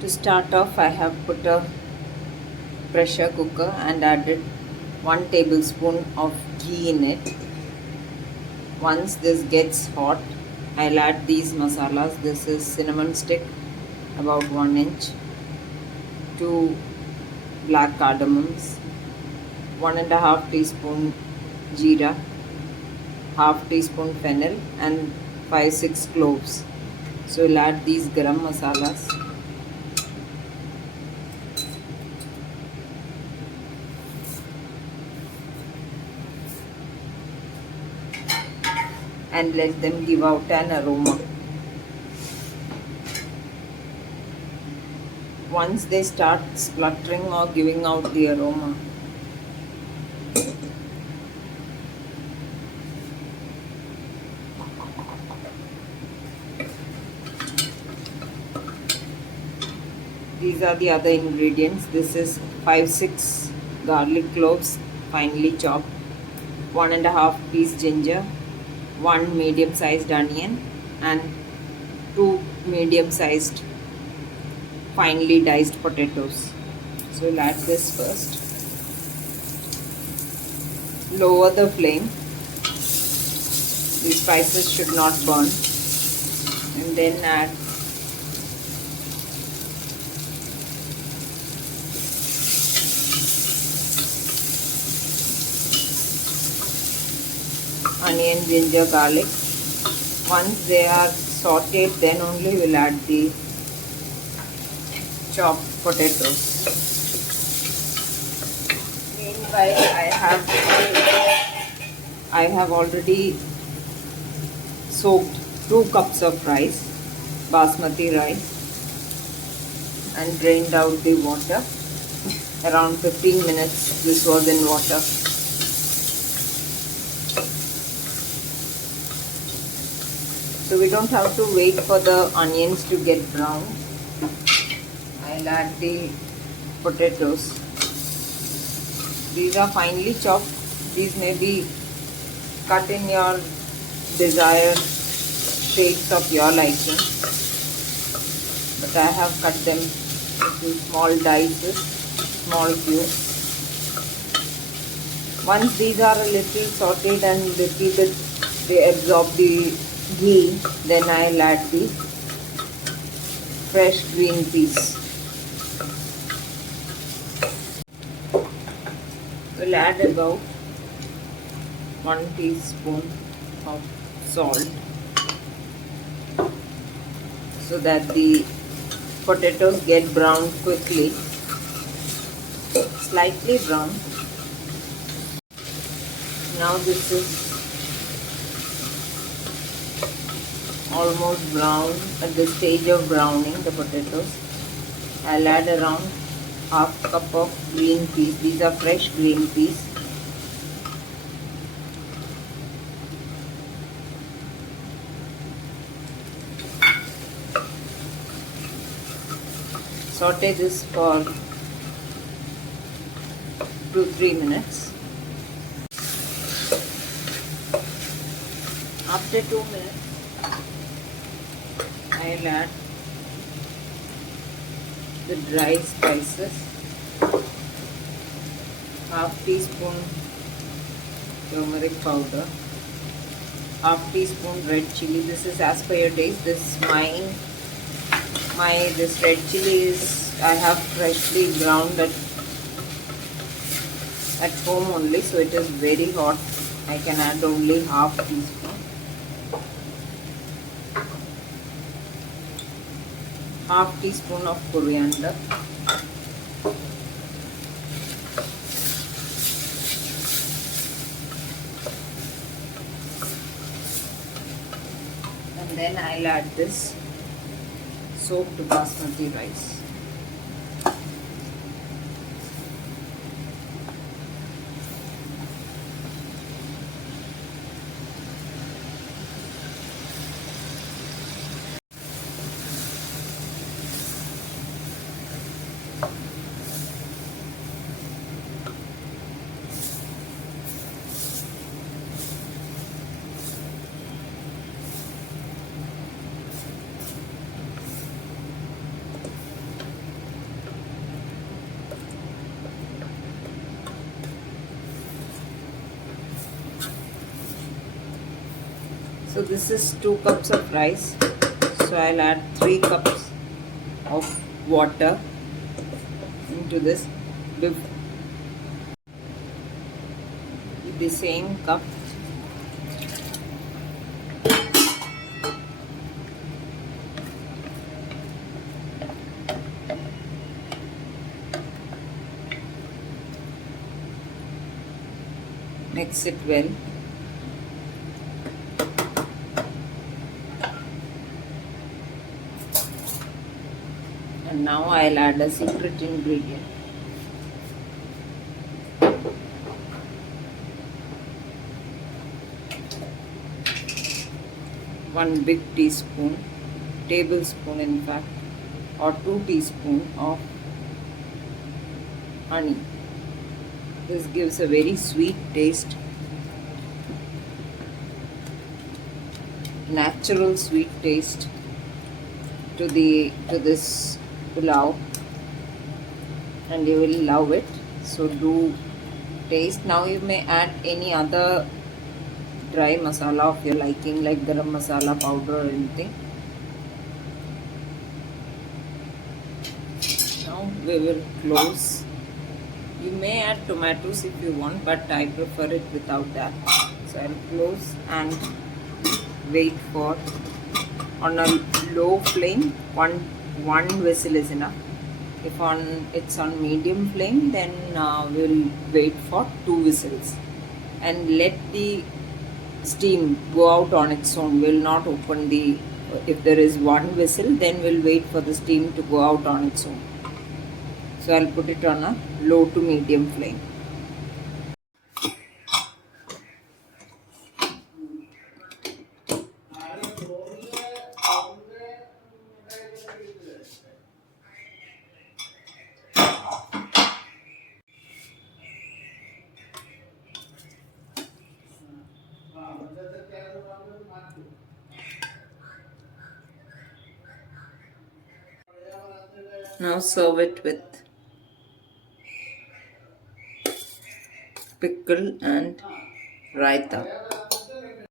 To start off, I have put a pressure cooker and added 1 tablespoon of ghee in it. Once this gets hot, I'll add these masalas. This is cinnamon stick, about 1 inch, 2 black cardamoms, 1.5 teaspoon jeera, half teaspoon fennel, and 5-6 cloves. So we'll add these garam masalas. And let them give out an aroma. Once they start spluttering or giving out the aroma, these are the other ingredients. This is 5-6 garlic cloves finely chopped, 1.5 piece ginger, 1 medium sized onion, and 2 medium sized finely diced potatoes. So we'll add this first. Lower the flame. These spices should not burn. And then add onion, ginger, garlic. Once they are sauteed, then only we'll add the chopped potatoes. Meanwhile, I have already soaked 2 cups of rice, basmati rice, and drained out the water. Around 15 minutes this was in water. So we don't have to wait for the onions to get brown. I'll add the potatoes. These are finely chopped. These may be cut in your desired shapes of your liking. But I have cut them into small dices, small cubes. Once these are a little sauteed and little bit they absorb the ghee, then I'll add the fresh green peas. We'll add about 1 teaspoon of salt so that the potatoes get browned quickly, slightly brown. Now this is almost brown. At the stage of browning the potatoes, I'll add around half cup of green peas. These are fresh green peas. Saute this for 2-3 minutes. After 2 minutes, I'll add the dry spices, half teaspoon turmeric powder, half teaspoon red chili. This is as per your taste. This red chili is I have freshly ground at home only, so it is very hot. I can add only half teaspoon. Half teaspoon of coriander. And then I'll add this soaked basmati rice. So this is 2 cups of rice. So I'll add 3 cups of water into this with the same cup. Mix it well. And now I'll add a secret ingredient. One big tablespoon in fact, or 2 teaspoons of honey. This gives a very sweet taste, natural sweet taste to this pulao, and you will love it. So do taste. Now you may add any other dry masala of your liking, like garam masala powder or anything. Now we will close. You may add tomatoes if you want, but I prefer it without that. So I'll close and wait for, on a low flame, one whistle is enough. If it's on medium flame, then we'll wait for 2 whistles and let the steam go out on its own. We'll not open the, if there is 1 whistle, then we'll wait for the steam to go out on its own. So I'll put it on a low to medium flame. Now serve it with pickle and raita.